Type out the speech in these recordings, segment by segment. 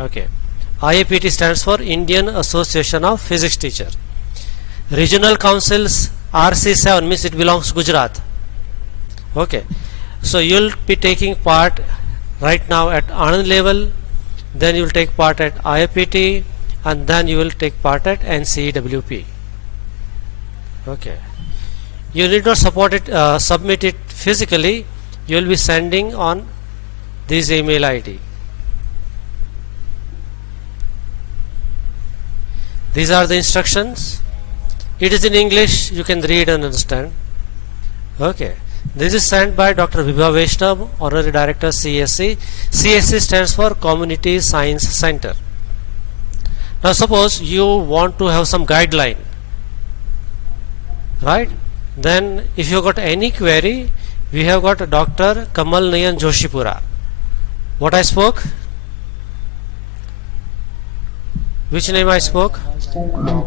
Okay. IAPT stands for Indian Association of Physics Teacher. Regional Councils RC7 means it belongs to Gujarat. Okay. So you'll be taking part right now at Anand level, then you will take part at IAPT, and then you will take part at NCEWP. Okay. You need not submit it physically. You will be sending on this email ID. These are the instructions. It is in English. You can read and understand. Okay. This is sent by Dr. Vibha Vaishnav, Honorary Director, CSC. CSC stands for Community Science Center. Now suppose you want to have some guideline, right? Then if you got any query, we have got Dr. Kamal Nayan Joshipura. What I spoke? Which name I spoke?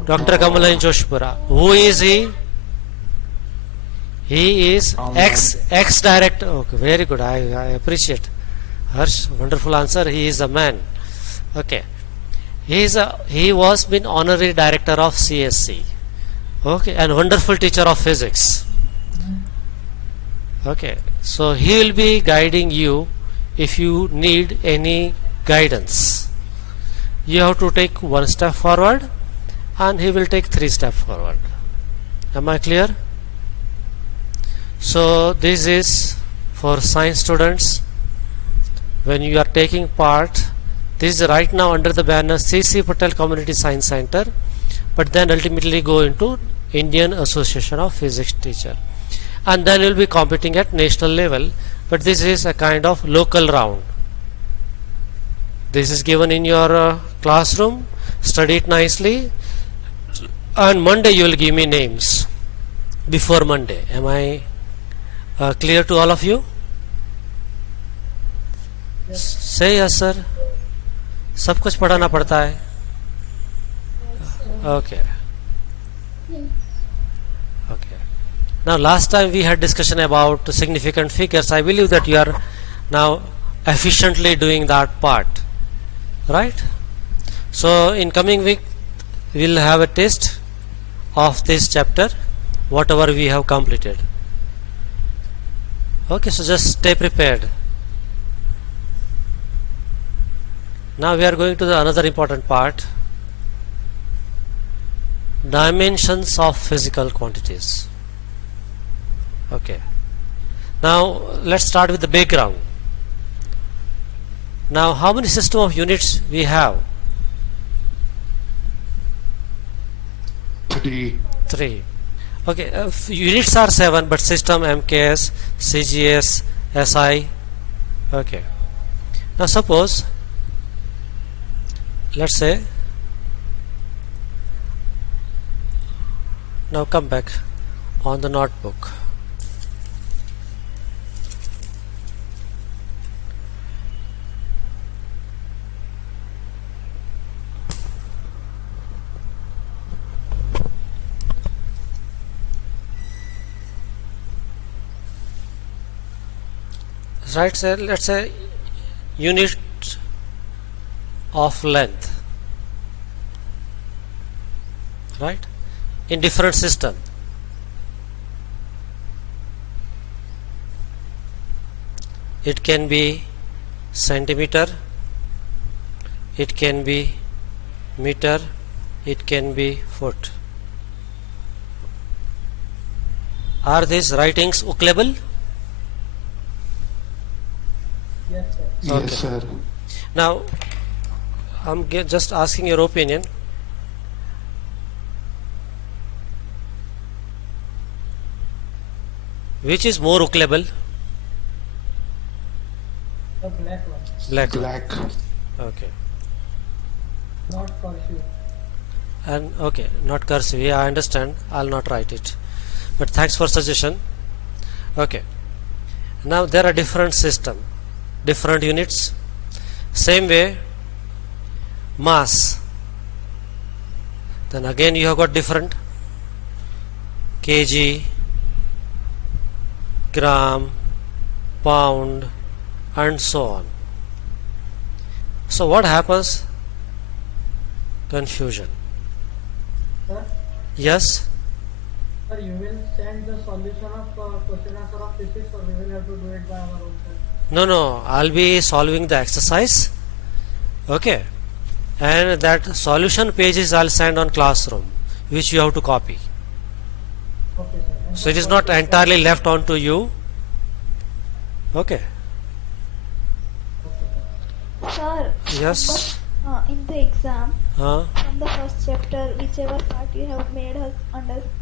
Dr. Kamal Nayan Joshipura. Who is he? He is ex-director. Okay, very good. I appreciate Harsh. Wonderful answer. He is a man. Okay. He was been honorary director of CSC. Okay, and wonderful teacher of physics. Okay, so he will be guiding you if you need any guidance. You have to take one step forward, and he will take 3 steps forward. Am I clear? So this is for science students. When you are taking part, this is right now under the banner C.C. Patel Community Science Center, but then ultimately go into Indian Association of Physics Teacher, and then you will be competing at national level, but this is a kind of local round. This is given in your classroom. Study it nicely, and Monday you will give me names before Monday. Am I clear to all of you? Yes. Say yes sir. सब कुछ पढ़ाना पड़ता है. Okay. Okay. Now last time we had discussion about significant figures. I believe that you are now efficiently doing that part, right? So in coming week we will have a test of this chapter, whatever we have completed. Okay, so just stay prepared. Now we are going to the another important part, dimensions of physical quantities. Okay, now let's start with the background. Now how many system of units we have? 3. Okay, units are 7, but system MKS, CGS, SI. Okay, now suppose, let's say, now come back on the notebook. Right, say, let's say unit of length, right, in different system. It can be centimeter, it can be meter, it can be foot. Are these writings ookable? Yes, sir. Okay. Yes, sir. Now I'm just asking your opinion. Which is more ookable? The black one, Black one. Black. Okay. not cursive. And okay, not cursive. Yeah, I understand. I'll not write it. But thanks for suggestion. Okay. Now there are different system, different units. Same way, mass. Then again you have got different kg, gram, pound, and so on. So what happens? Confusion. Sir, Yes. sir, you will send the solution of question answer of physics, or we will have to do it by our own self? No, I'll be solving the exercise. Okay, and that solution pages I'll send on Classroom, which you have to copy. Okay, sir. And So it is for not this, entirely left on to you. Okay. okay, sir. Sir, Yes. in the exam, Huh? from the first chapter, whichever part you have made us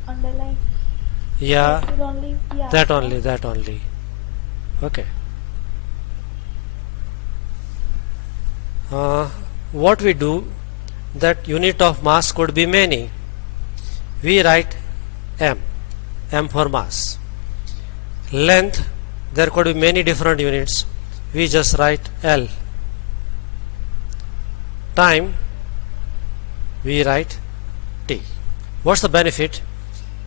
underline, Yeah. that will only be asked, That no? only. That only. Okay. What we do, that unit of mass could be many. We write m for mass. Length, there could be many different units. We just write L. Time, we write T. What's the benefit?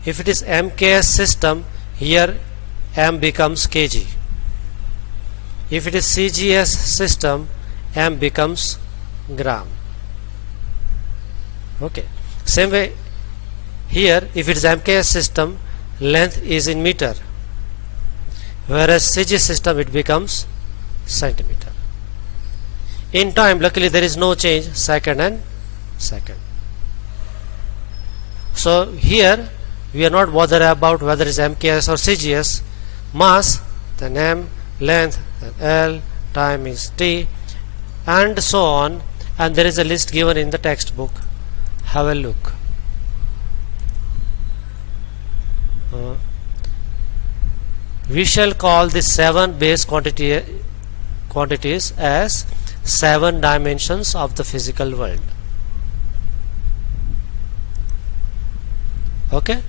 If it is MKS system, here m becomes kg. If it is CGS system, m becomes gram. Okay. Same way here, if it is MKS system, length is in meter, whereas CG system it becomes centimeter. In time, luckily there is no change, second and second. So here we are not bothered about whether it is MKS or CGS. Mass, then m, length, then L, time is T, and so on. And there is a list given in the textbook. Have a look. We shall call the 7 base quantities as 7 dimensions of the physical world. Okay?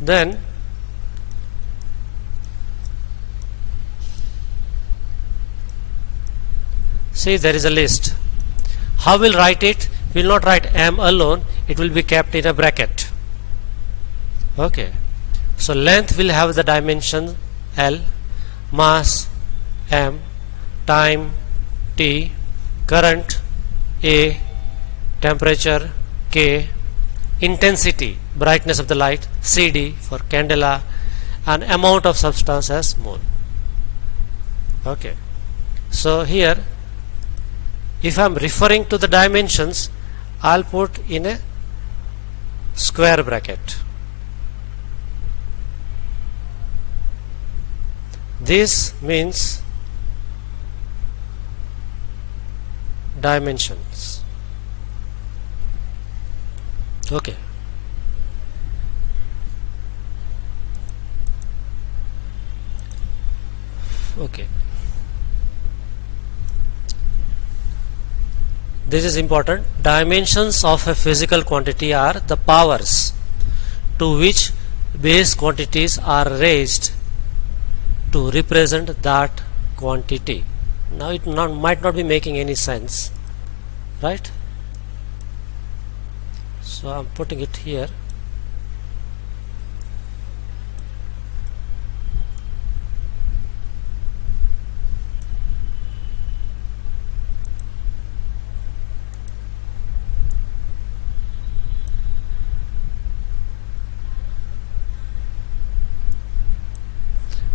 Then see, there is a list. How we'll write it? We will not write m alone, it will be kept in a bracket. Okay. So length will have the dimension L, mass m, time T, current A, temperature K, intensity, brightness of the light CD for candela, and amount of substance as mole. Okay. So here, if I am referring to the dimensions, I'll put in a square bracket. This means dimensions. Okay. Okay. This is important. Dimensions of a physical quantity are the powers to which base quantities are raised to represent that quantity. Now it might not be making any sense, right? So I'm putting it here.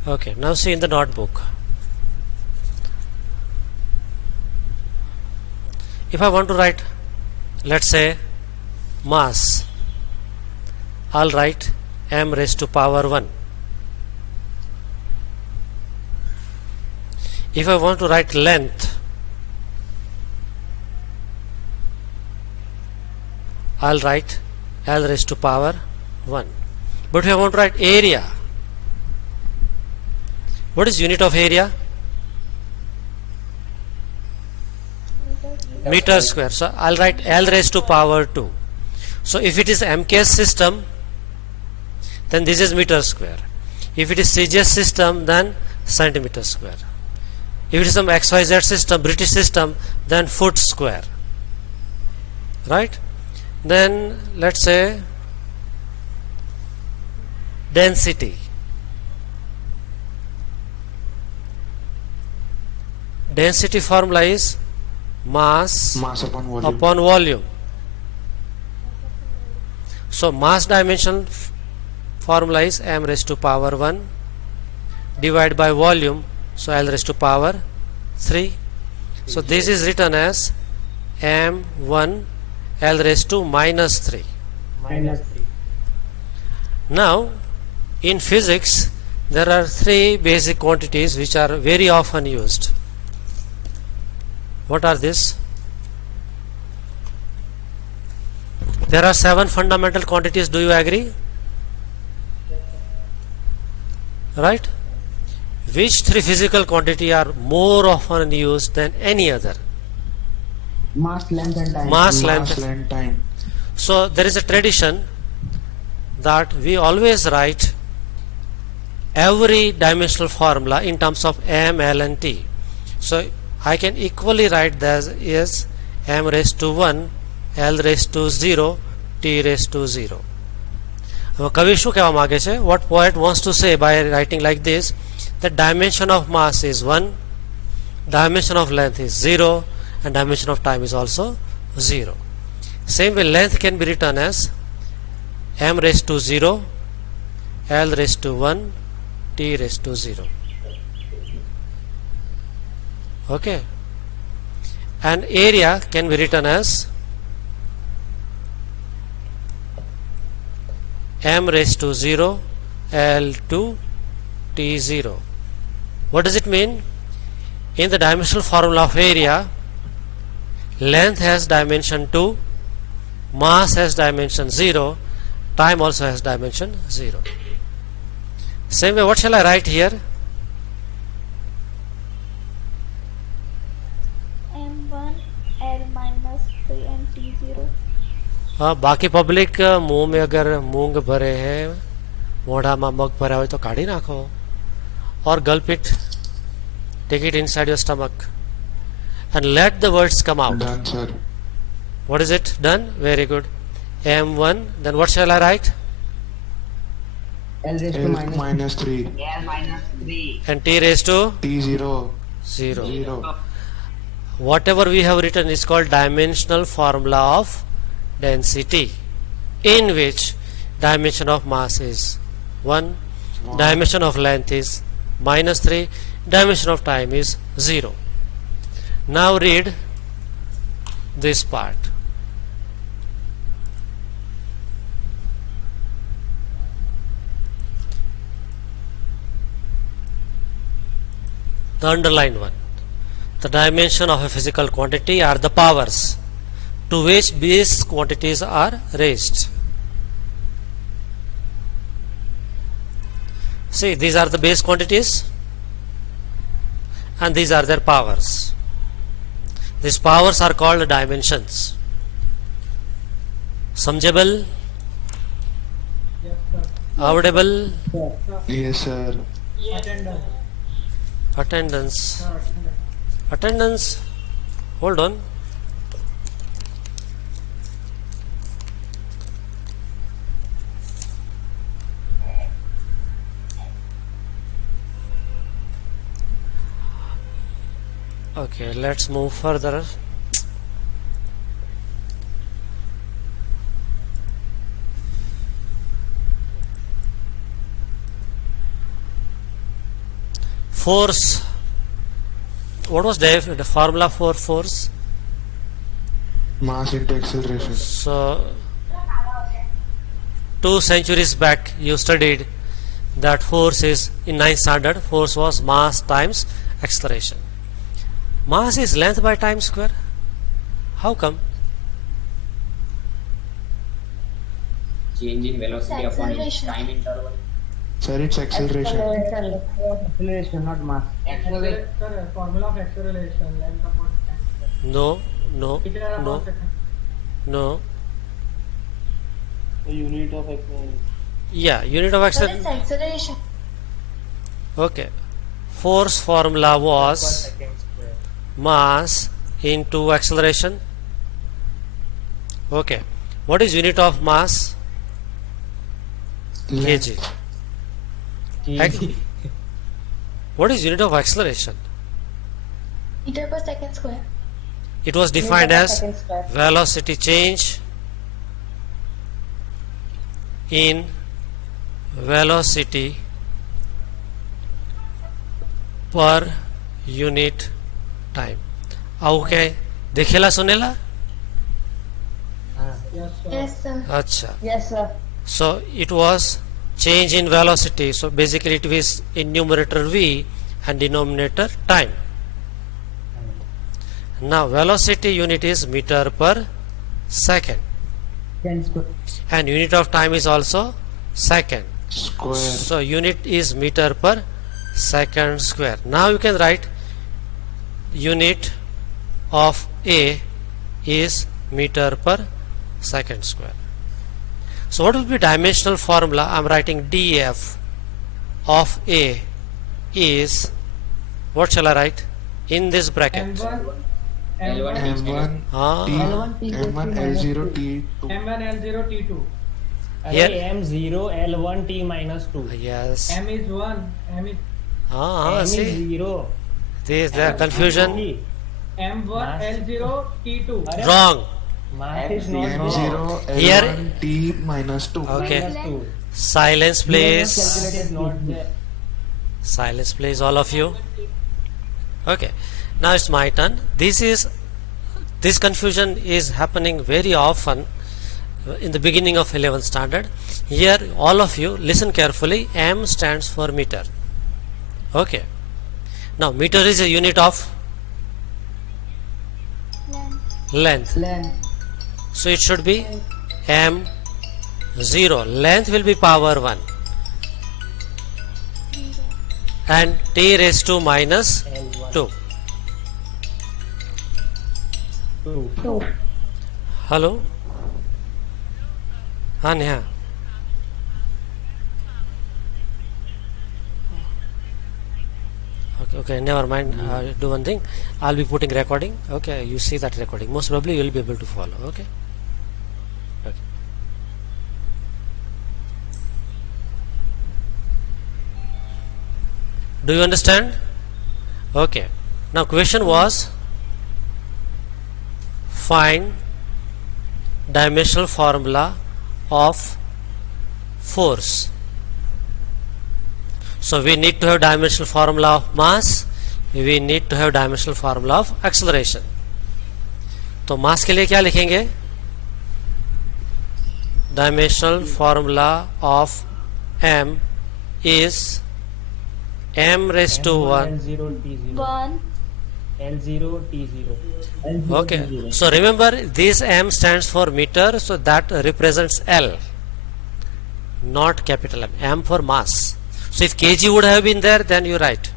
Okay, now see in the notebook. If I want to write, let's say, mass, I'll write m raised to power 1. If I want to write length, I'll write L raised to power 1. But if I want to write area, what is unit of area? Meter square. So I'll write L raised to power 2. So if it is MKS system, then this is meter square. If it is CGS system, then centimeter square. If it is some XYZ system, British system, then foot square. Right? Then let's say density. Density formula is mass Mass upon volume. upon volume. So mass dimension formula is m raised to power 1 divided by volume, so L raised to power 3. So this is written as m1 L raised to minus 3. Now in physics there are three basic quantities which are very often used. What are these? There are 7 fundamental quantities. Do you agree? Right? Which three physical quantity are more often used than any other? Mass, length and time. Mass, Mass, length. length, time. So there is a tradition that we always write every dimensional formula in terms of m, l and t. So I can equally write this as m raised to 1, l raised to 0, t raised to 0. કવિ શું કહેવા માંગે છે? What poet wants to say by writing like this, the dimension of mass is 1, dimension of length is 0, and dimension of time is also 0. Same way length can be written as m raised to 0, l raised to 1, t raised to 0. Okay, and area can be written as m raised to 0, l to t 0. What does it mean? In the dimensional formula of area, length has dimension 2, mass has dimension 0, time also has dimension 0. Same way, what shall I write here? M1 L minus 3 and T0. બાકી public मुंह में अगर मूंग भरे हैं, મોઢામાં મગ ભર્યા હોય તો કાઢી નાખો, or gulp it, take it inside your stomach and let the words come out. Done, sir. What is it? Done? Very good. M1, then what shall I write? L raised to L minus. minus 3. And t raised to T0. 0. 0. Whatever we have written is called dimensional formula of density, in which dimension of mass is 1, dimension of length is minus 3, dimension of time is 0. Now read this part. The underlined one. The dimension of a physical quantity are the powers to which base quantities are raised. See, these are the base quantities and these are their powers. These powers are called dimensions. Samjable? Yes, sir. Audible? Yes, sir. Attendance. Attendance. Sir, attendance. Attendance. Hold on. Okay, let's move further. Force. What was the formula for force? Mass into acceleration. So 2 centuries back you studied that force is, in 9th standard, force was mass times acceleration. Mass is length by time square. How come? Change in velocity upon Acceleration. time interval. Sir, it's acceleration. Acceleration, not mass. Accelerate. Sir, formula of acceleration, length upon time. No, no, Meter no, upon second. no. The unit of acceleration. Yeah, unit of acceleration. acceleration. Okay. Force formula was mass into acceleration. Okay. What is unit of mass? Length. kg. What is unit of acceleration? Meter per second square. It was defined Meter per as second square. velocity change in velocity per unit time. आउ क्या देखेला सुनेला? Yes, sir. Yes, sir. अच्छा, Yes, sir. so it was change in velocity. So basically it was in numerator v and denominator time. Now velocity unit is meter per second, 10 square. and unit of time is also second. Square. So unit is meter per second square. Now you can write unit of A is meter per second square. So what will be dimensional formula? I am writing df of A is, what shall I write in this bracket? M1, M1 Ah. T L1 T M1 L0 T2. M1 L0 T2. Here- अरे M0 L1 T minus 2. Yes. M is 1. M is Ah, M is see, 0. there is the confusion. M1 L0 T2. अरे Wrong. math is not M0 wrong. Here- L1 T minus 2. Okay. Minus 2. Silence please. Math is not there. Silence please, all of you. Okay, now it's my turn. This confusion is happening very often in the beginning of 11th standard. Here all of you listen carefully. M stands for meter. Okay, now meter is a unit of Length. length, Length. so it should be M0. Length will be power 1 Zero. and t raised to minus L1 2. 2. 2. Hello? हाँ Neha. Okay, never mind. Do one thing. I'll be putting recording. Okay, you see that recording. Most probably you will be able to follow. Okay. Okay. Do you understand? Okay. Now question was find dimensional formula of force. So we need to have dimensional formula of mass, we need to have dimensional formula of acceleration. तो मास के लिए क्या लिखेंगे? Dimensional formula of m is m raised to 1. L0 T0. 1. L0 T0. L0 Okay, T0. so remember this m stands for meter, so that represents L, not capital M. M for mass. So if kg would have been there, then you write.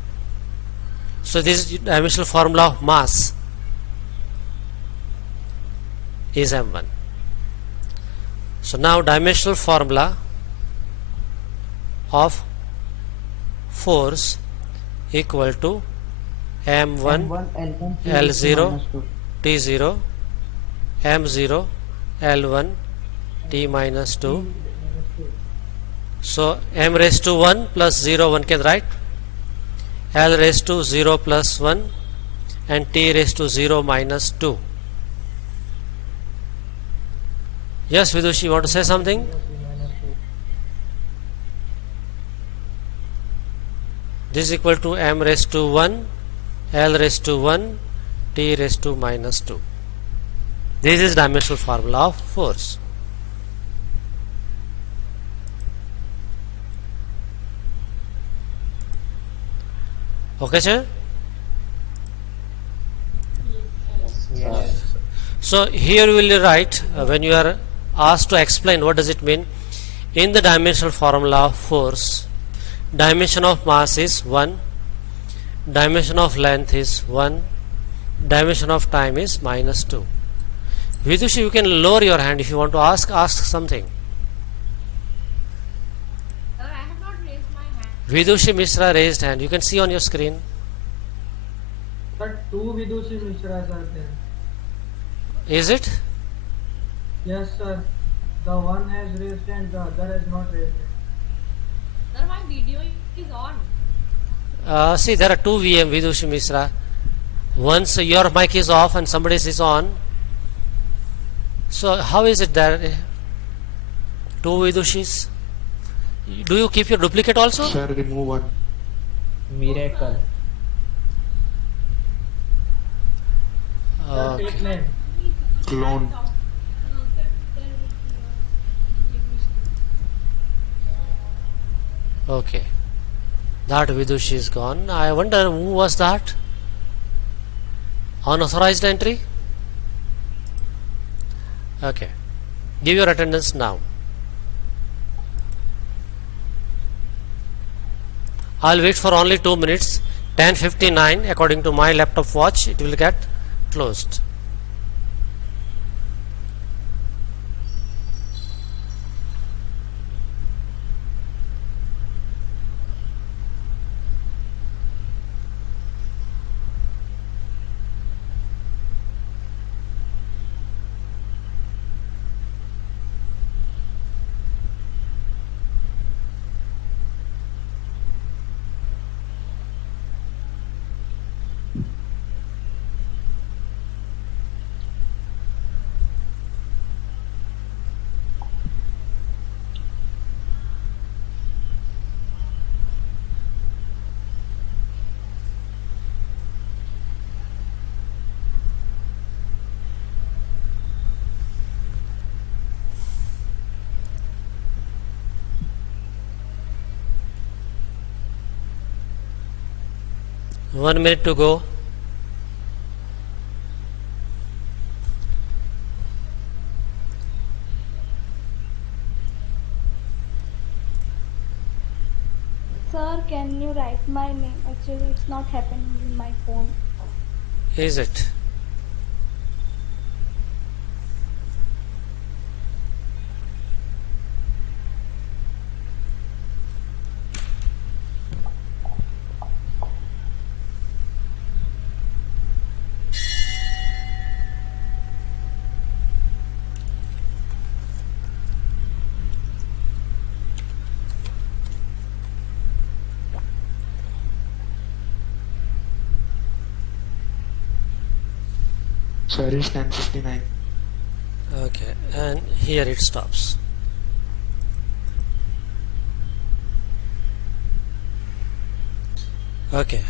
So this is dimensional formula of mass is m1. So now dimensional formula of force equal to m1 L1 T L0 minus 2. T0 M0 L1 T minus 2. So m raised to 1 plus 0 one can write, L raised to 0 plus 1 and T raised to 0 minus 2. Yes, Vidushi, you want to say something? This is equal to m raised to 1 L raised to 1 T raised to minus 2. This is dimensional formula of force. Okay, sir? Yes. So here we will write when you are asked to explain what does it mean. In the dimensional formula of force, dimension of mass is 1, dimension of length is 1, dimension of time is minus 2. Vidushi, you can lower your hand if you want to ask something. Sir, I have not raised my hand. Vidushi Mishra raised hand. You can see on your screen. But two Vidushi Mishras are there. Is it? Yes, sir. The one has raised and the other has not raised. Sir, my video is on. See, there are two VM Vidushi Mishra. Once your mic is off and somebody's is on, so how is it that two Vidushis? Do you keep your duplicate also? Sir, remove one. Miracle. Sir, take name. Clone. Okay. That Vidushi is gone. I wonder who was that? Unauthorized entry? Okay. Give your attendance now. I'll wait for only 2 minutes. 10:59 according to my laptop watch it will get closed. One minute to go. Sir, can you write my name? Actually, it's not happening in my phone. Is it? Sir, is 10:59. Okay, and here it stops. Okay.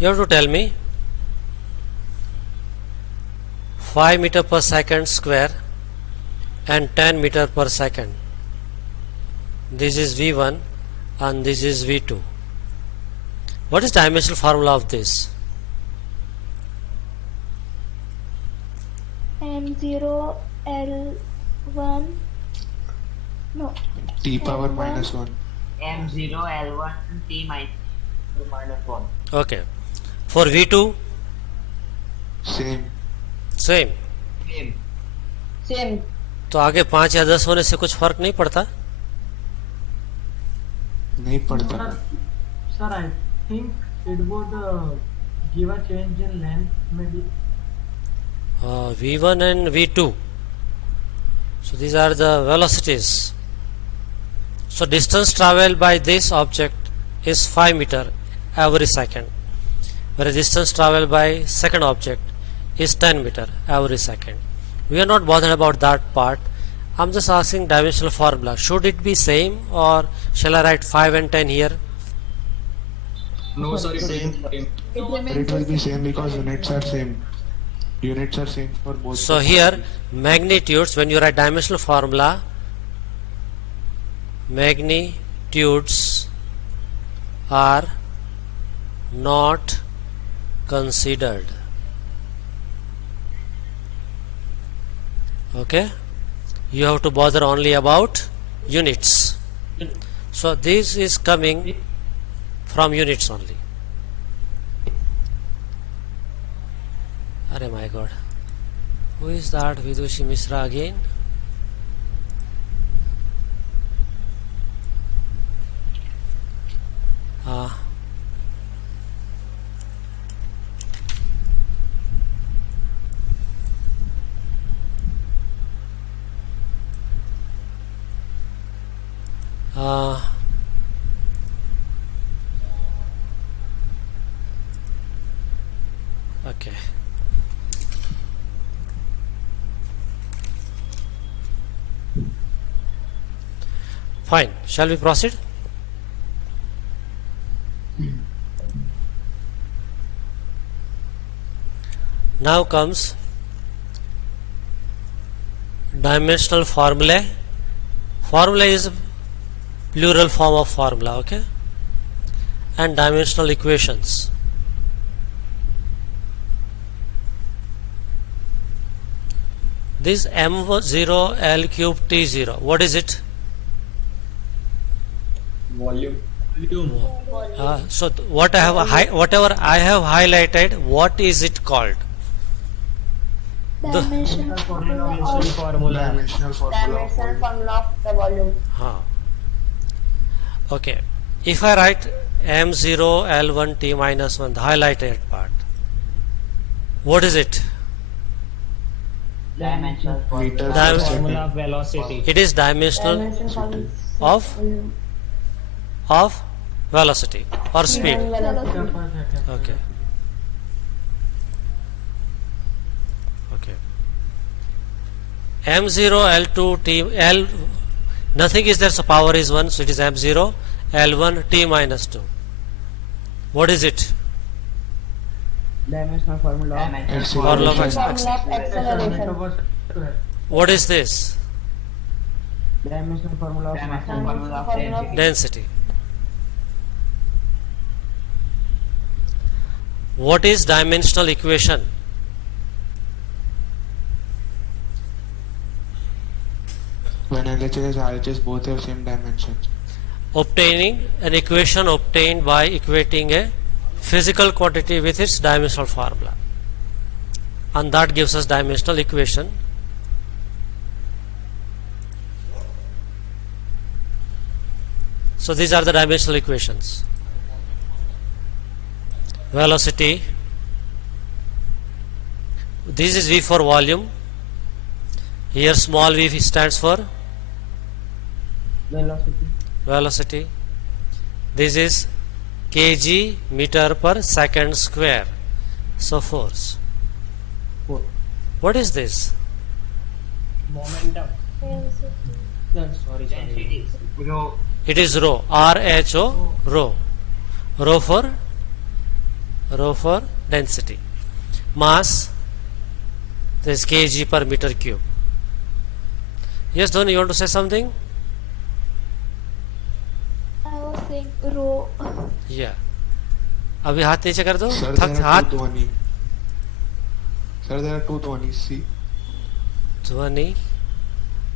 You have to tell me 5 meter per second square and 10 meter per second. This is V1 and this is V2. What is dimensional formula of this? M0 L1. No. T power L1. minus 1. M0 L1 T minus 1. Okay. For V2, Same. same. Same. Same. तो आगे 5 या 10 होने से कुछ फर्क नहीं पड़ता. नहीं पड़ता. Sir, I think it would give a change in length, maybe. V1 and V2. So these are the velocities. So distance traveled by this object is 5 meter every second, whereas distance traveled by second object is 10 meter every second. We are not bothered about that part. I'm just asking dimensional formula. Should it be same or shall I write 5 and 10 here? No, sorry, same. It will be same because units are same. Units are same for both. So here magnitudes, when you write dimensional formula, magnitudes are not considered. Okay, you have to bother only about units. So this is coming from units only. Arey my god, who is that Vidushi Mishra again? Uh, okay. Fine. Shall we proceed? Now comes dimensional formulae. Formula is plural form of formula, okay? And dimensional equations. This M0 L cube T0, what is it? Volume. So what I have whatever I have highlighted, what is it called? Dimensional formula Dimensional of formula. Dimensional formula. formula of the volume. Okay. If I write M0 L1 T minus 1, the highlighted part, what is it? Dimensional Meter Dim- per Formula of second. velocity. It is dimensional of velocity or speed. Okay. Okay. M0 L2 T L, nothing is there, so power is 1, so it is M0 L1 T minus 2. What is it? Dimensional formula of Dimensional Formula of Acceleration. acceleration. What is this? dimensional formula of mass. Dimensional formula of density. Density. What is dimensional equation? When LHS and RHS both have same dimensions. Obtaining an equation obtained by equating a physical quantity with its dimensional formula, and that gives us dimensional equation. So these are the dimensional equations. Velocity, this is V for volume, here small v stands for velocity. This is kg meter per second square, so force. What is this? Momentum. Sorry. Density. Rho. It is rho, R-H-O, rho. Rho for density. Mass, this is kg per meter cube. Yes, Dhoni, you want to say something? I was saying rho. Yeah. अभी हाथ नीचे कर दो. Sir, थक there are हाथ. two Dhwani. Sir, there are two Dhwanis. See. ध्वनि.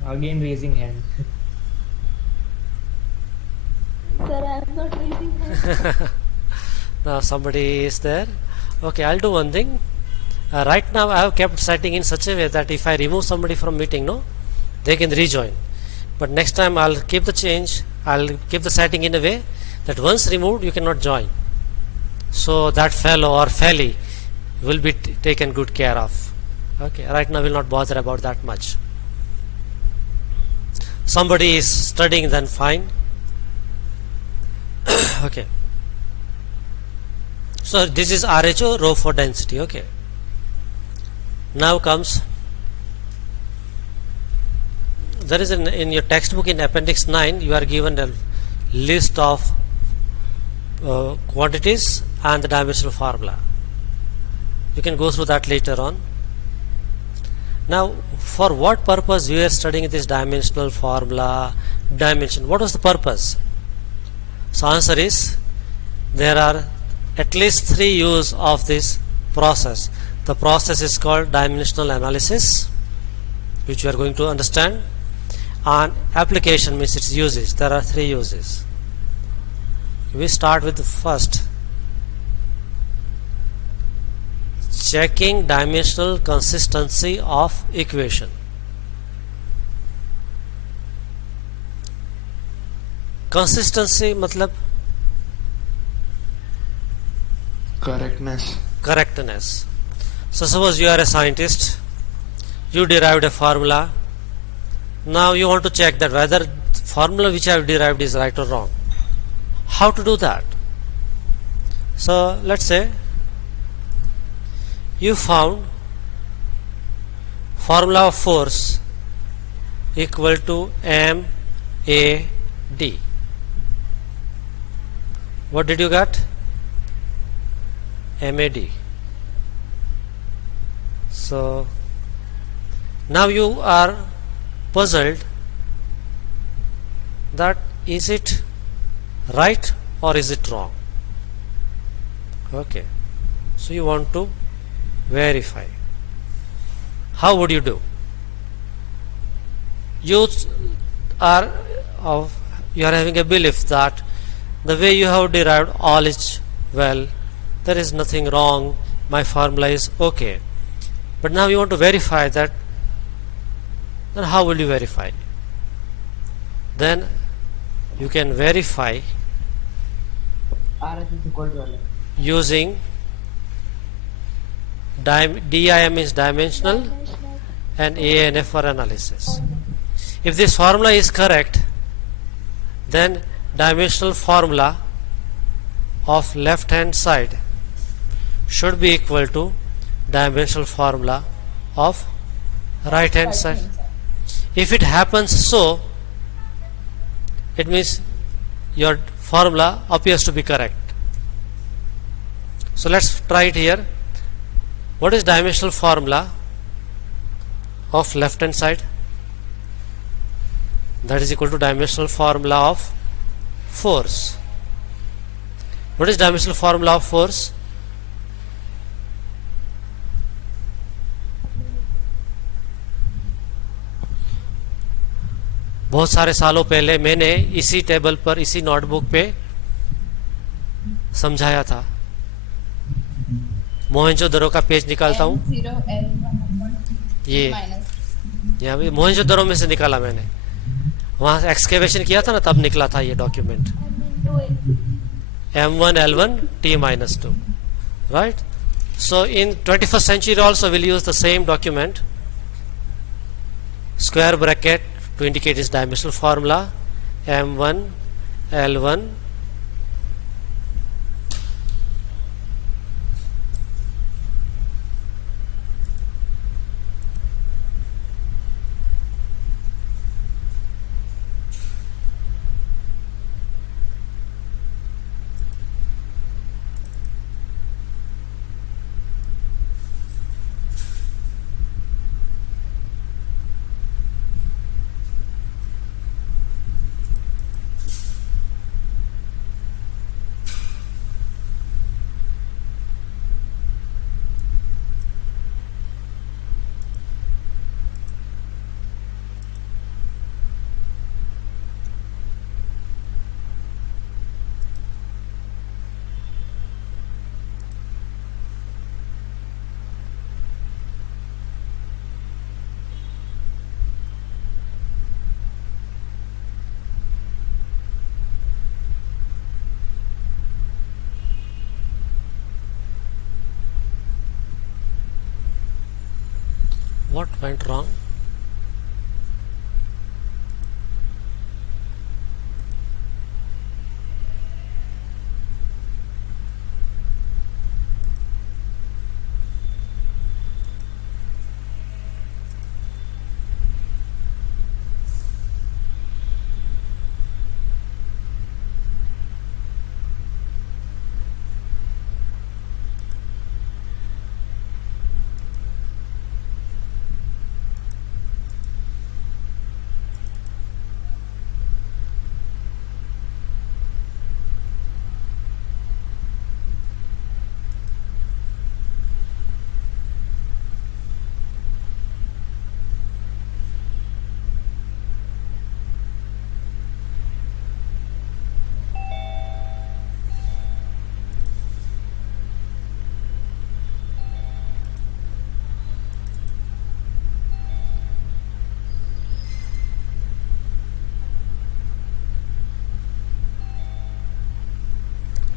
Again raising hand. Sir, I am not raising hand. Now somebody is there. Okay, I'll do one thing. Right now I have kept setting in such a way that if I remove somebody from meeting, no, they can rejoin. But next time I'll keep the change. I'll keep the setting in a way that once removed you cannot join. So that fellow or felly will be taken good care of. Okay, right now we'll not bother about that much. Somebody is studying, then fine. Okay. So this is RHO, rho for density. Okay. Now comes, there is in your textbook in appendix 9 you are given a list of quantities and the dimensional formula. You can go through that later on. Now, for what purpose we are studying this dimensional formula, dimension? What was the purpose? So answer is, there are at least 3 uses of this process. The process is called dimensional analysis, which we are going to understand, and application means its uses. There are 3 uses. We start with the first. Checking dimensional consistency of equation. Consistency मतलब Correctness. correctness. So suppose you are a scientist, you derived a formula. Now you want to check that whether formula which I have derived is right or wrong. How to do that? So let's say you found formula of force equal to MAD. What did you get? MAD. So now you are puzzled that is it right or is it wrong? Okay, so you want to verify. How would you do? You are having a belief that the way you have derived all is well, there is nothing wrong, my formula is okay. But now you want to verify that. Then how will you verify? Then you can verify RS is equal to L. using DIM is dimensional and ANF for analysis. If this formula is correct, then dimensional formula of left hand side should be equal to dimensional formula of right hand side. If it happens so, it means your formula appears to be correct. So let's try it here. What is dimensional formula of left hand side? That is equal to dimensional formula of force. What is dimensional formula of force? बहुत सारे सालों पहले मैंने इसी table पर इसी notebook पे समझाया था. मोहनजोदड़ो का पेज निकालता हूँ. ये यहाँ भी मोहनजोदड़ो में से निकाला मैंने. वहाँ एक्सकेवेशन किया था ना, तब निकला था ये document. M1 L1 T-2. Right? So in 21st century also we'll use the same document. Square bracket to indicate its dimensional formula, M1 L1 What went wrong?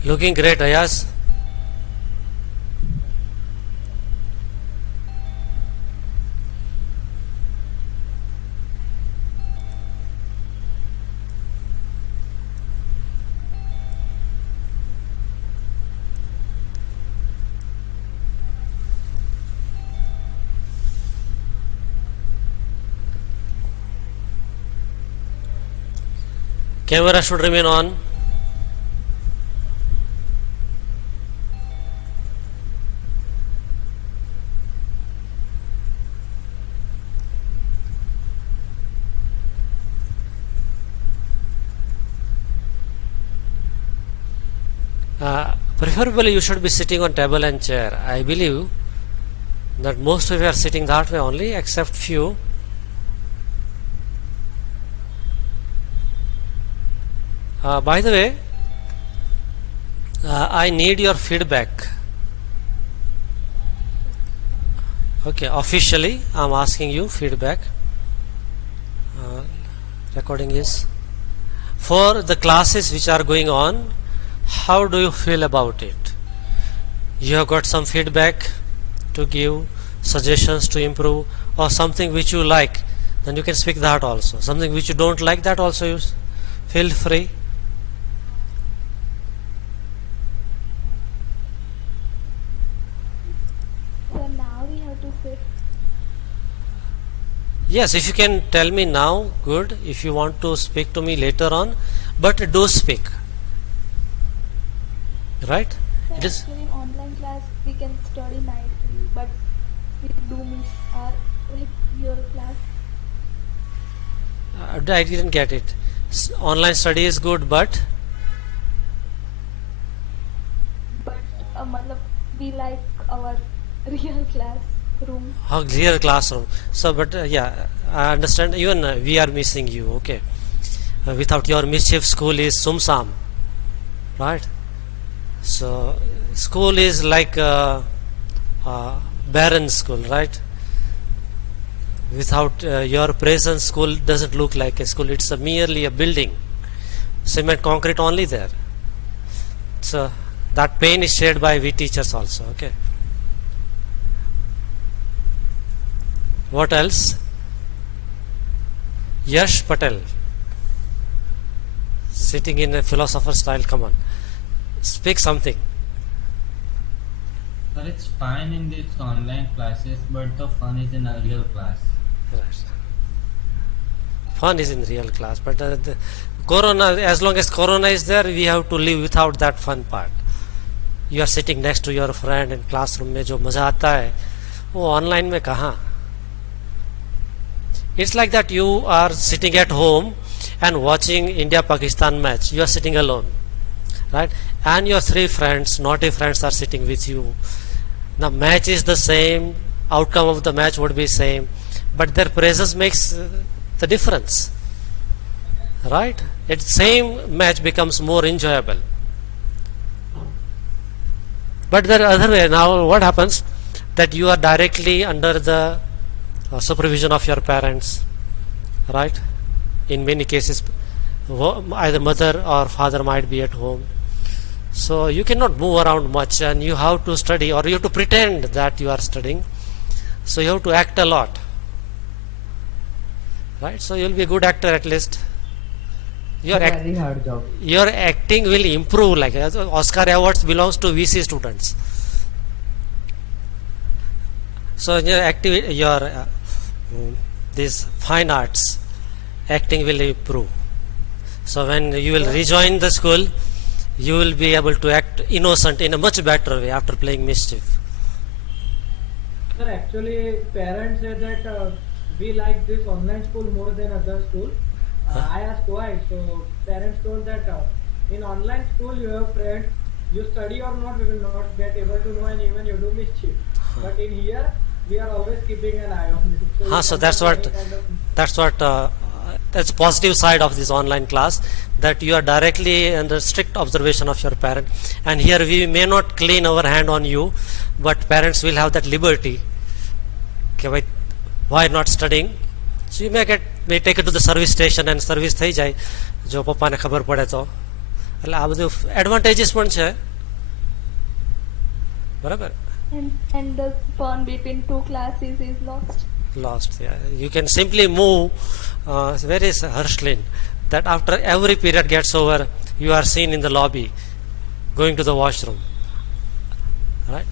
Looking great, Ayaz. Camera should remain on. Preferably you should be sitting on table and chair. I believe that most of you are sitting that way only, except few. By the way, I need your feedback. Okay, officially I am asking you feedback. Recording is for the classes which are going on. How do you feel about it? You have got some feedback to give, suggestions to improve, or something which you like, then you can speak that also. Something which you don't like, that also you feel free. So now we have to sit. Yes, if you can tell me now, good. If you want to speak to me later on, but do speak. Right? So It is. actually in online class we can study nicely, but we do miss our like your class. I didn't get it. Online study is good, but But matlab, we like our real classroom. how clear classroom. So, but yeah, I understand. Even we are missing you. Okay. Without your mischief, school is sumsam, right? So, school is like a barren school, right? Without your presence, school doesn't look like a school. It's merely a building, cement, concrete only there. So that pain is shared by we teachers also. Okay. What else? Yash Patel, sitting in a philosopher style. Come on, speak something. But it's fine in these online classes, but the fun is in a real class. Right. Fun is in real class, but the corona, as long as corona is there, we have to live without that fun part. You are sitting next to your friend in classroom में जो मजा आता है वो online में कहाँ? It's like that you are sitting at home and watching India-Pakistan match. You are sitting alone, right? And your three friends, naughty friends, are sitting with you. The match is the same, outcome of the match would be same, but their presence makes the difference, right? Its same match becomes more enjoyable. But the other way, now what happens that you are directly under the supervision of your parents, right? In many cases either mother or father might be at home, so you cannot move around much and you have to study, or you have to pretend that you are studying, so you have to act a lot, right? So you will be a good actor at least. Your Very hard job. your acting will improve. Like Oscar awards belongs to VC students, so your this fine arts acting will improve. So when you will rejoin the school, you will be able to act innocent in a much better way after playing mischief. Sir, actually, parents say that we like this online school more than other school. I asked why. So parents told that in online school you have friends, you study or not, we will not get able to know, and even you do mischief. But in here, we are always keeping an eye on it. So that's that's positive side of this online class, that you are directly under strict observation of your parent. And here we may not clean our hand on you, but parents will have that liberty. Okay, why not studying? So you may take it to the service station and service થઈ જાય જો પપ્પાને ખબર પડે તો. એટલે આ બધું એડવાન્ટેજીસ પણ છે, બરાબર? And the fun between two classes is lost. Yeah. You can simply move. Where is Harshlin? That after every period gets over, you are seen in the lobby going to the washroom, right?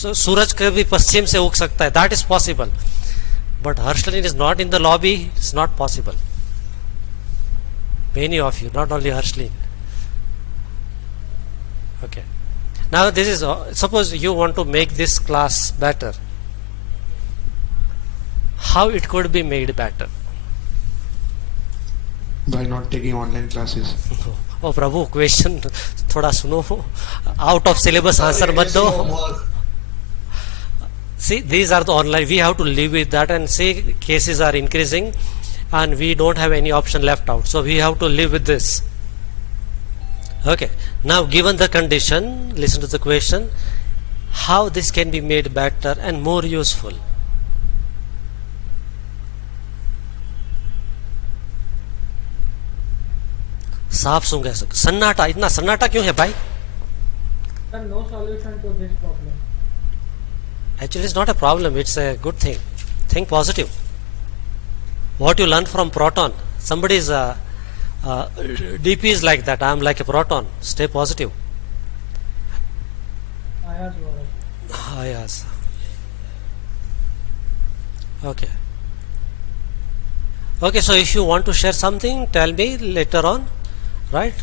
So सूरज कभी पश्चिम से उग सकता है, that is possible, but Harshlin is not in the lobby. It's not possible. Many of you, not only Harshlin. Okay. Now this is, suppose you want to make this class better. How it could be made better? By not taking online classes. Oh Prabhu, question थोड़ा सुनो. Out of syllabus answer मत दो. Homework. See, these are the online. We have to live with that, and see, cases are increasing, and we don't have any option left out. So we have to live with this. Okay. Now, given the condition, listen to the question: how this can be made better and more useful? साफ सुन गए. सन्नाटा, इतना सन्नाटा क्यों है भाई? Sir, no solution to this problem. Actually, it's not a problem. It's a good thing. Think positive. What you learn from proton. Somebody's DP is like that. I'm like a proton. Stay positive. Ayaz Gaurav. Yes. Okay. Okay. So if you want to share something, tell me later on, right?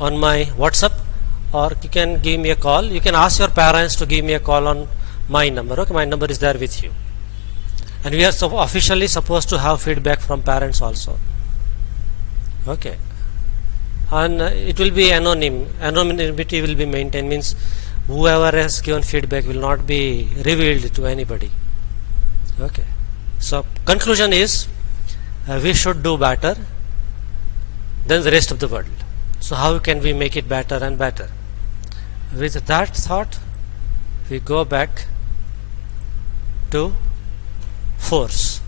On my WhatsApp, or you can give me a call. You can ask your parents to give me a call on my number. Okay, my number is there with you, and we are officially supposed to have feedback from parents also. Okay, and it will be anonymity will be maintained, means whoever has given feedback will not be revealed to anybody. Okay, so conclusion is we should do better than the rest of the world. So how can we make it better and better? With that thought, we go back to force.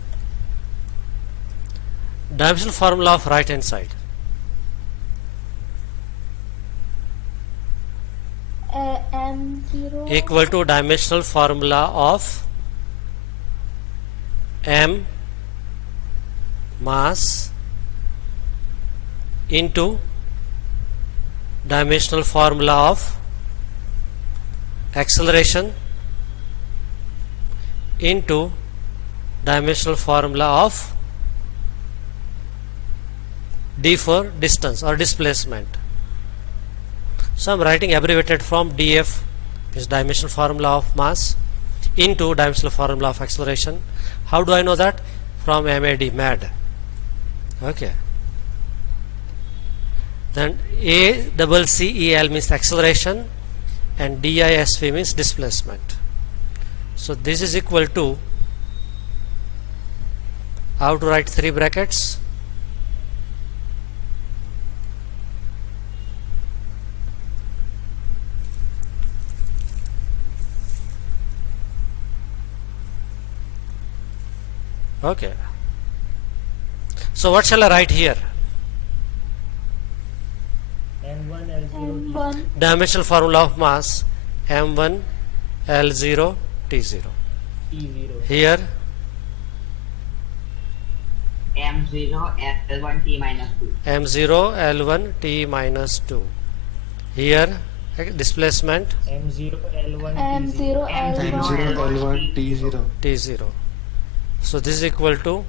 Dimensional formula of right hand side. M0 Equal to dimensional formula of M mass into dimensional formula of acceleration into dimensional formula of d for distance or displacement. So I am writing abbreviated from df, is dimensional formula of mass, into dimensional formula of acceleration. How do I know that? From mad. Okay. Then ACCEL means acceleration and DISV means displacement. So this is equal to, I have to write 3 brackets. Okay. So what shall I write here? M1 L0 M1 Dimensional formula of mass M1 L0 T0. T0. Here M0 L1 T minus 2. M0 L1 T minus 2. Here displacement M0 L1 M0 M0 L1 L1 T0. T0. So this is equal to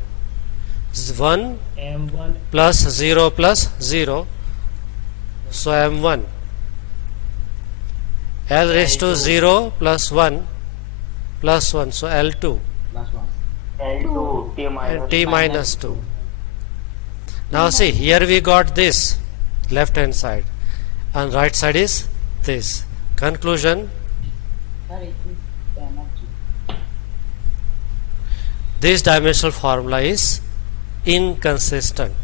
1 M1 plus 0 plus 0. So M1 L raised to 0 plus 1 plus 1. So L2 Plus 1. L2 T and minus T minus 2. Now see, here we got this left hand side and right side is this. Conclusion, this dimensional formula is inconsistent.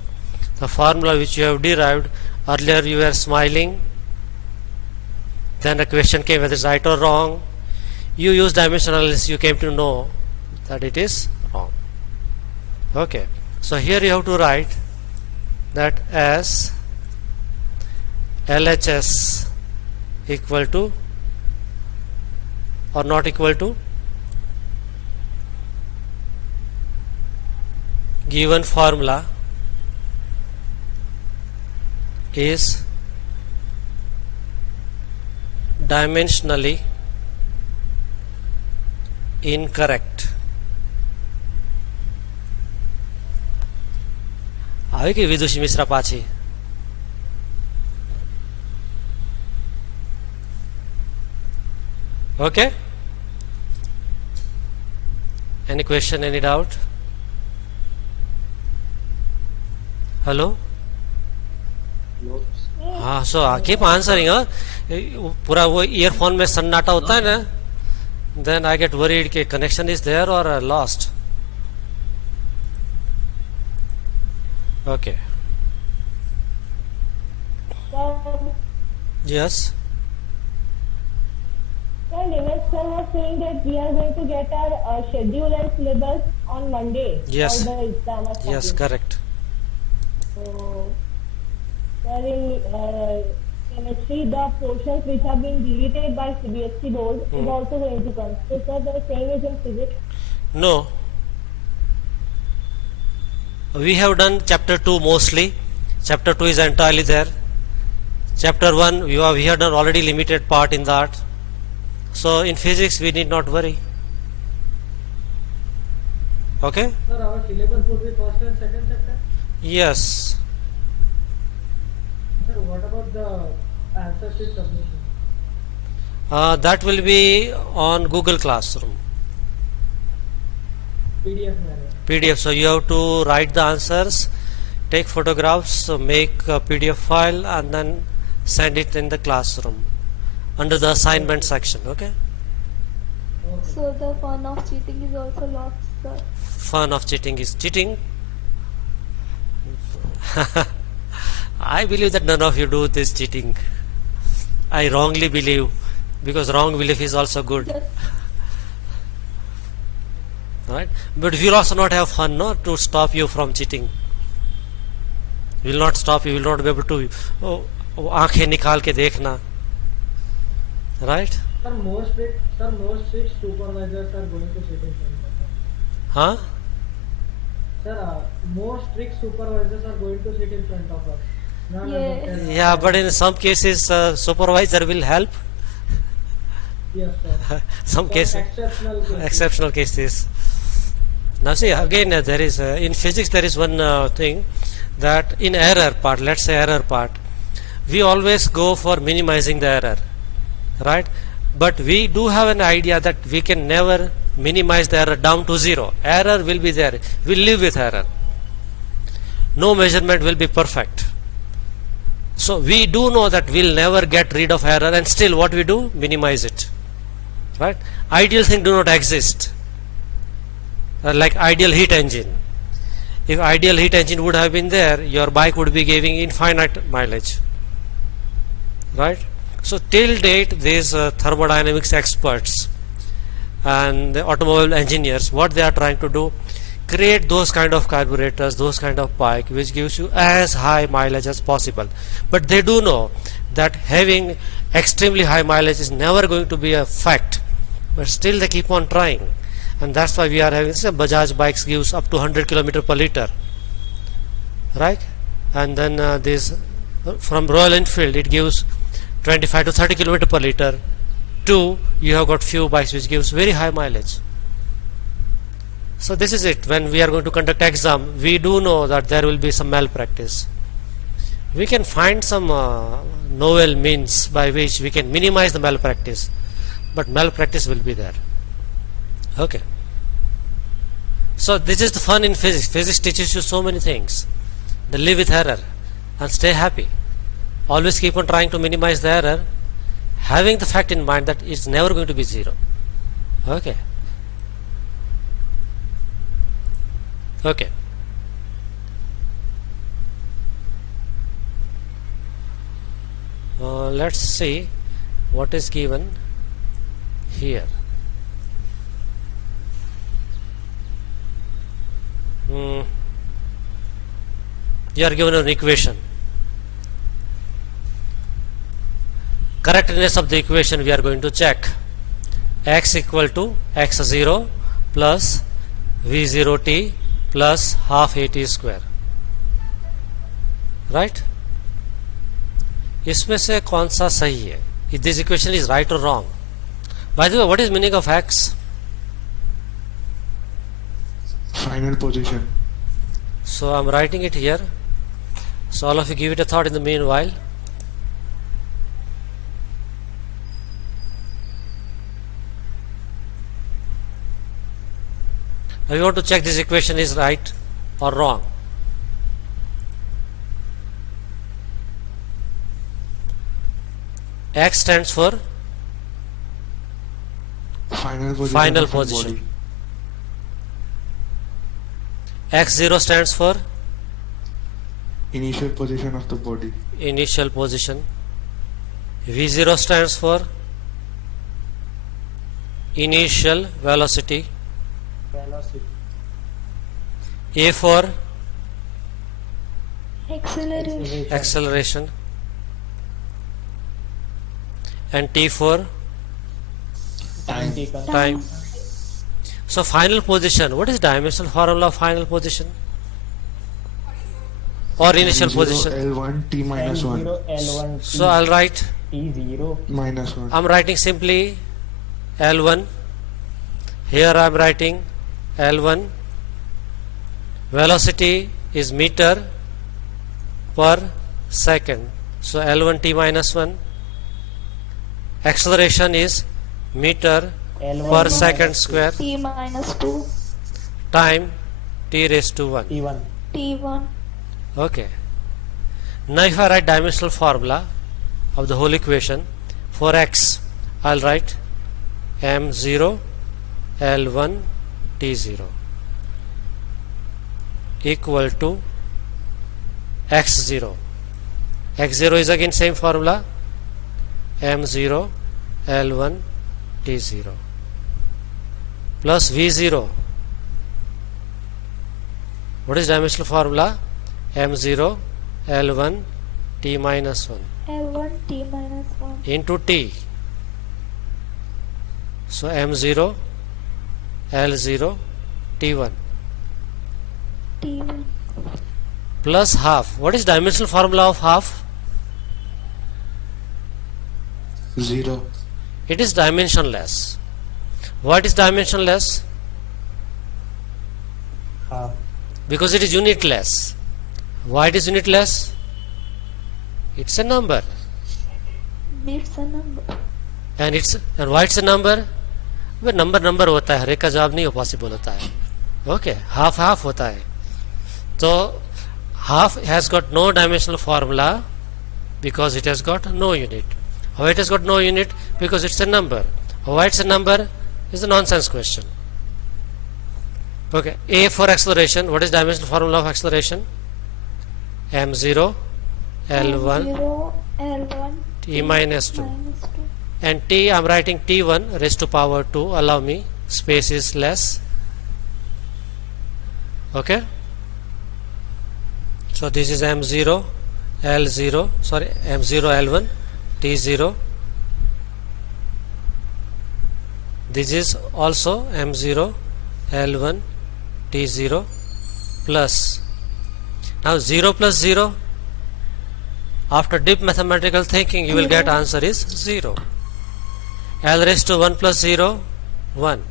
The formula which you have derived earlier, you were smiling, then a question came whether it's right or wrong. You used dimensional analysis, you came to know that it is wrong. Okay, so here you have to write that as LHS equal to or not equal to given formula is dimensionally incorrect. આવે કે વિદુષી મિશ્રા પાછી Okay, any question, any doubt? Hello. हाँ, so keep answering. पूरा वो earphone में सन्नाटा होता है ना, then I get worried कि connection is there or lost. Okay. Yes. Sir, Devesh sir was saying that we are going to get our schedule and syllabus on Monday. Yes. For the exam or Yes, something. correct. So, sir, in chemistry, the portions which have been deleted by CBSE board is also going to come. So, sir, the same is in physics. No. We have done chapter 2 mostly. Chapter 2 is entirely there. Chapter 1 we have done already limited part in that. So in physics we need not worry. Okay? Sir, our syllabus would be first and second chapter. Yes. Sir, what about the answer sheet submission? That will be on Google Classroom. PDF manner. PDF. So you have to write the answers, take photographs, so make a PDF file and then send it in the classroom under the assignment section. Okay? So, the fun of cheating is also lost, sir. Fun of cheating is cheating. I believe that none of you do this cheating. I wrongly believe, because wrong belief is also good. Yes. Right? But we will also not have fun, no, to stop you from cheating. We will not stop you. We will not be able to आंखें निकाल के देखना. Right? Sir, more strict supervisors are going to sit in front of us. Huh? Sir, more strict supervisors are going to sit in front of us. None Yes. of them. Yeah, but in some cases supervisor will help. Yes, sir. Some For cases, exceptional cases. exceptional cases. Now see, again there is in physics there is one thing, that in error part, let's say error part, we always go for minimizing the error, right? But we do have an idea that we can never minimize the error down to zero. Error will be there. We live with error. No measurement will be perfect. So we do know that we'll never get rid of error, and still what we do? Minimize it. Right? Ideal thing do not exist. Like ideal heat engine. If ideal heat engine would have been there, your bike would be giving infinite mileage. Right? So till date, these thermodynamics experts and the automobile engineers, what they are trying to do, create those kind of carburetors, those kind of bike which gives you as high mileage as possible. But they do know that having extremely high mileage is never going to be a fact, but still they keep on trying. And that's why we are having, say, Bajaj bikes gives up to 100 km per liter, right? And then this from Royal Enfield, it gives 25 to 30 km per liter. Two, you have got few bikes which gives very high mileage. So this is it. When we are going to conduct exam, we do know that there will be some malpractice. We can find some novel means by which we can minimize the malpractice, but malpractice will be there. Okay. So this is the fun in physics. Physics teaches you so many things. Then live with error and stay happy. Always keep on trying to minimize the error, having the fact in mind that it's never going to be zero. Okay. Okay. Let's see what is given here. You are given an equation. Correctness of the equation we are going to check. X equal to x0 plus v0t plus half at square. Right? इसमें से कौन सा सही है? If this equation is right or wrong? By the way, what is meaning of x? Final position. So I'm writing it here. So all of you give it a thought in the meanwhile. Now we want to check this equation is right or wrong. X stands for Final position. Final of the position. body. X0 stands for Initial position of the body. initial position. V0 stands for initial velocity. Velocity. A for Acceleration. acceleration. And T for Time taken. time. So final position, what is dimensional formula of final position or initial M0 position? L1 T minus 1 L0 L1 T, So I'll write, T0 minus 1. I'm writing simply L1. Here I'm writing L1. Velocity is meter per second. So L1 T minus 1. Acceleration is meter L1 per minus second two. square. T minus 2. Time T raised to 1. T1 T1. Okay. Now if I write dimensional formula of the whole equation for x, I'll write m0 L1 T0 equal to x0. X0 is again same formula, m0 L1 T0 plus V0. What is dimensional formula? M0 L1 T minus 1 L1 T minus 1. into T. So M0 L0 T1 T1. plus half. What is dimensional formula of half? 0. It is dimensionless. What is dimensionless? half. Because it is unitless. Why it is unitless? It's a number. It's a number. And why it's a number? वह number होता है, हर एक का जवाब नहीं हो possible होता है. ओके, हाफ होता है. तो half has got no dimensional formula because it has got no unit. How it has got no unit? Because it's a number. Why it's a number is a nonsense question. Okay, A for acceleration. What is dimensional formula of acceleration? M0 L1 0 L1 T minus 2. minus 2. And T, I'm writing T1 raised to power 2. Allow me, space is less. Okay. So this is M0 L0, sorry, M0 L1 T0. This is also M0 L1 T0 plus. Now 0 plus 0, after deep mathematical thinking you will get answer is 0. L raised to 1 plus 0, 1.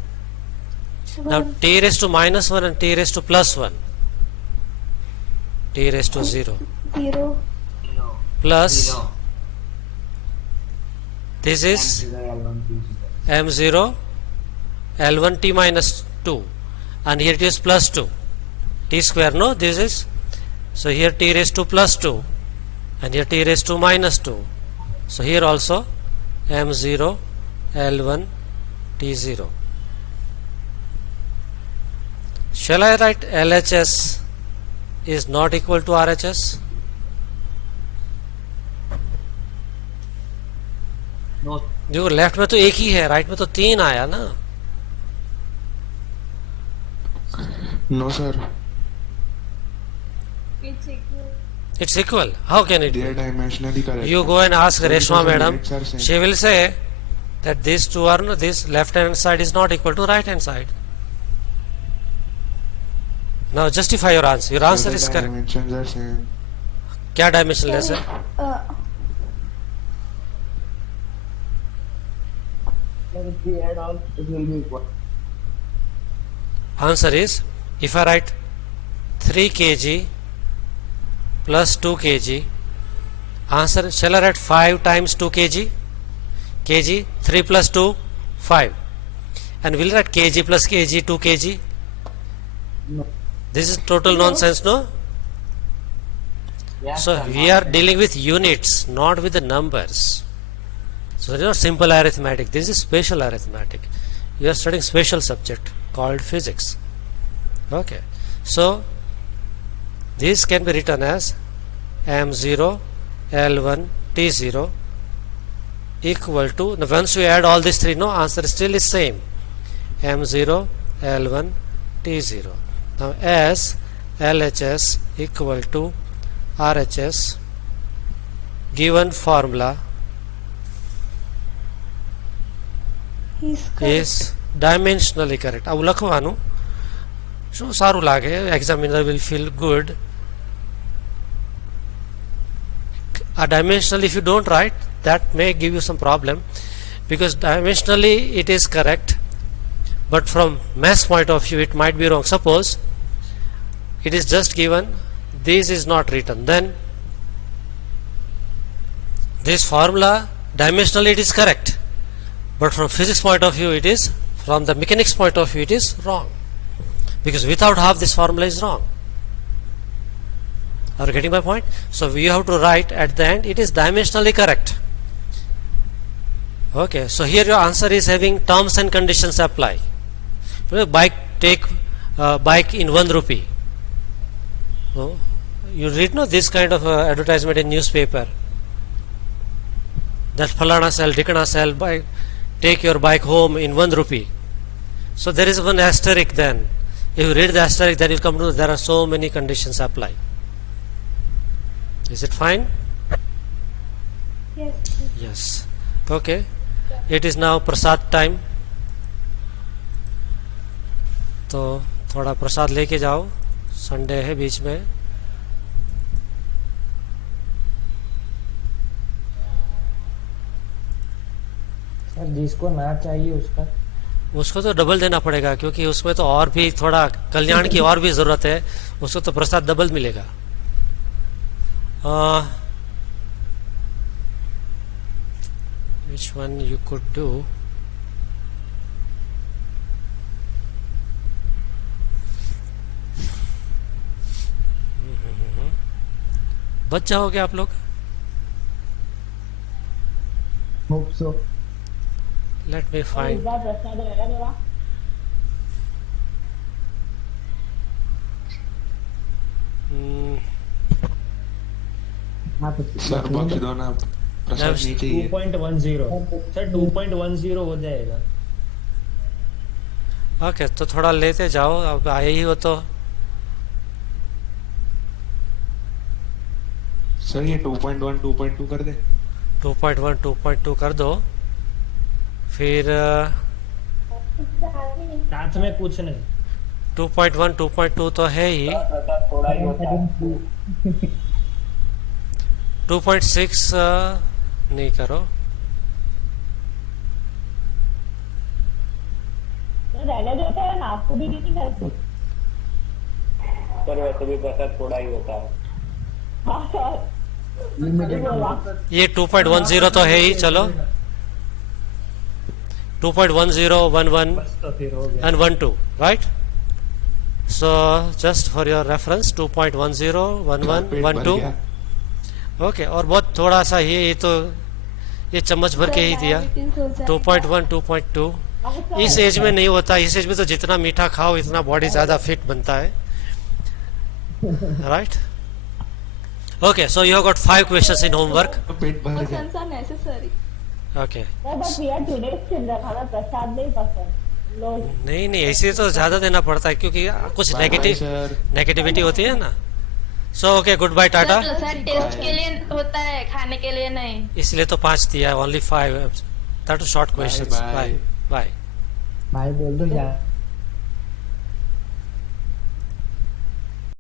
Now 1. T raised to minus 1 and T raised to plus 1. T raised to 0 0. plus 0. this is L1 T0. M0 L1 T minus 2 and here it is plus 2. T square, no, this is, so here T raised to plus 2 and here T raised to minus 2. So here also M0 L1 T0. Shall I write LHS is not equal to RHS? No. देखो left में तो एक ही है, right में तो 3 आया ना. No, sir. It's equal. It's equal. How can it They are be? dimensionally correct. You go and ask Sir, Reshma because the madam. units are same. She will say that these two are no, this left hand side is not equal to right hand side. Now justify your answer. Your Sir, answer the is correct. dimensions are same. क्या dimensionless है? If we add all, it will be equal. Answer is, if I write 3 kg plus 2 kg, answer, shall I write 5 times 2 kg? Kg, 3 plus 2, 5. And will write kg plus kg, 2 kg. This is total nonsense, no? Yes, So sir. we are dealing with units, not with the numbers. So it's not simple arithmetic. This is spatial arithmetic. You are studying special subject called physics. Okay. So this can be written as m0 l1 t0 equal to, now once you add all these three, no, answer still is same, m0 l1 t0. Now as LHS equal to RHS, given formula is dimensionally correct. આવું લખવાનું શું સારું લાગે, examiner will feel good. Dimensionally if you don't write, that may give you some problem, because dimensionally it is correct, but from mass point of view it might be wrong. Suppose it is just given, this is not written, then this formula dimensionally it is correct, but from physics point of view it is, from the mechanics point of view it is wrong, because without half this formula is wrong. Are you getting my point? So we have to write at the end it is dimensionally correct. Okay, so here your answer is having terms and conditions apply. Bike, take bike in 1 rupee. Oh, you read no this kind of advertisement in newspaper, that Falana sell, Dikana sell, bike, take your bike home in 1 rupee. So there is one asterisk then. If you read the asterisk, then you come to know there are so many conditions apply. Is it fine? Yes. Yes. Okay. It is now Prasad time, तो थोड़ा प्रसाद लेके जाओ, Sunday है बीच में. Sir जिसको ना चाहिए उसका उसको तो डबल देना पड़ेगा, क्योंकि उसमें तो और भी थोड़ा कल्याण की और भी जरूरत है, उसको तो प्रसाद डबल मिलेगा. Which one you could do? बच जाओगे आप लोग? Hope so. Let me इस find. बार प्रसाद रहेगा थोड़ा. Hmm, सर बख्श दो ना, प्रसाद नहीं चाहिए. 2.10 सर 2.10 हो जाएगा. ओके, तो थोड़ा लेते जाओ, अब आए ही हो तो. सर ये 2.1 2.2 कर दे. 2.1 2.2 कर दो, फिर साथ में कुछ नहीं. 2.1 2.2 तो है ही. थोड़ा ही होता है. 2.6 नहीं करो. रहने देते हैं ना, आपको भी नहीं करते. सर वैसे भी प्रसाद थोड़ा ही होता है. हाँ सर. ये 2.10 तो है ही. चलो 2.10 11 बस तो फिर हो गया. and 12, right? So just for your reference, 2.10 11 पेट भर 12. गया. ओके, और बहुत थोड़ा सा ये तो ये चम्मच भर के ही दिया. 2.1 2.2 इस एज में नहीं होता. इस एज में तो जितना मीठा खाओ इतना बॉडी ज्यादा फिट बनता है, right? Okay, so you have got 5 questions in homework. पेट भर गया. Okay, but we are today's children, हमें प्रसाद नहीं पसंद. लोग नहीं नहीं ऐसे तो ज्यादा देना पड़ता है, क्योंकि कुछ Bye, sir. नेगेटिविटी होती है ना. So okay, good bye, tata. Sir test के लिए होता है, खाने के लिए नहीं. इसलिए तो 5 दिया है, only 5. That short questions. Bye, bye. Bye bye. भाई बोल दो यार.